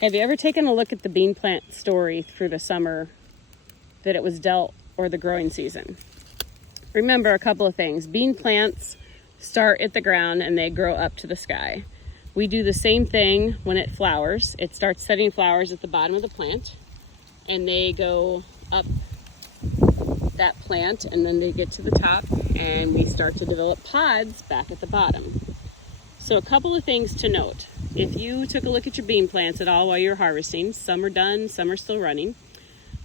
Have you ever taken a look at the bean plant story through the summer that it was dealt or the growing season? Remember a couple of things. Bean plants start at the ground and they grow up to the sky. We do the same thing when it flowers. It starts setting flowers at the bottom of the plant and they go up that plant and then they get to the top and we start to develop pods back at the bottom. So a couple of things to note. If you took a look at your bean plants at all while you're harvesting, some are done, some are still running,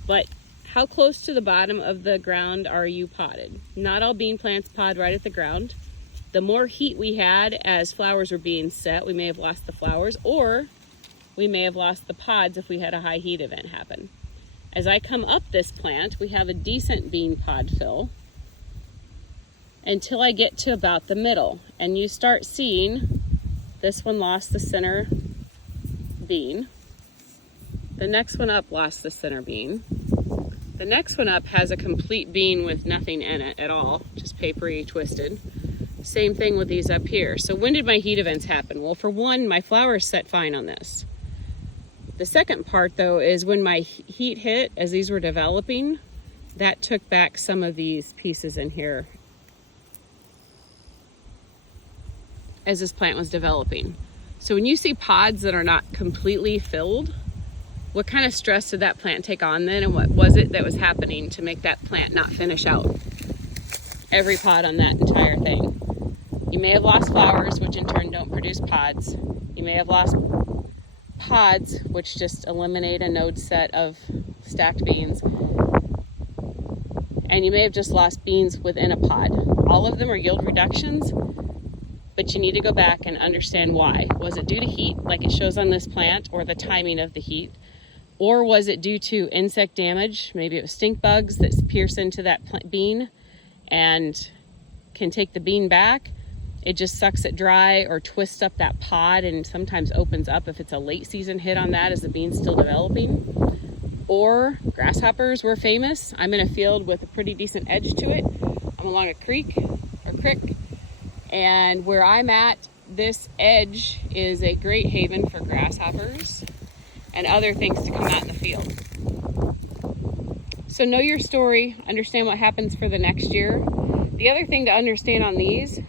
but how close to the bottom of the ground are you potted? Not all bean plants pod right at the ground. The more heat we had as flowers were being set, we may have lost the flowers, or we may have lost the pods if we had a high heat event happen. As I come up this plant, we have a decent bean pod fill until I get to about the middle, and you start seeing this one lost the center bean. The next one up lost the center bean. The next one up has a complete bean with nothing in it at all, just papery twisted. Same thing with these up here. So when did my heat events happen? Well, for one, my flowers set fine on this. The second part though is when my heat hit, as these were developing, that took back some of these pieces in here as this plant was developing. So when you see pods that are not completely filled, what kind of stress did that plant take on then, and what was it that was happening to make that plant not finish out every pod on that entire thing? You may have lost flowers, which in turn don't produce pods. You may have lost pods, which just eliminate a node set of stacked beans. And you may have just lost beans within a pod. All of them are yield reductions, but you need to go back and understand why. Was it due to heat, like it shows on this plant, or the timing of the heat? Or was it due to insect damage? Maybe it was stink bugs that pierce into that bean and can take the bean back. It just sucks it dry or twists up that pod and sometimes opens up if it's a late season hit on that as the bean's still developing. Or grasshoppers were famous. I'm in a field with a pretty decent edge to it. I'm along a creek, and where I'm at, this edge is a great haven for grasshoppers and other things to come out in the field. So know your story, understand what happens for the next year. The other thing to understand on these,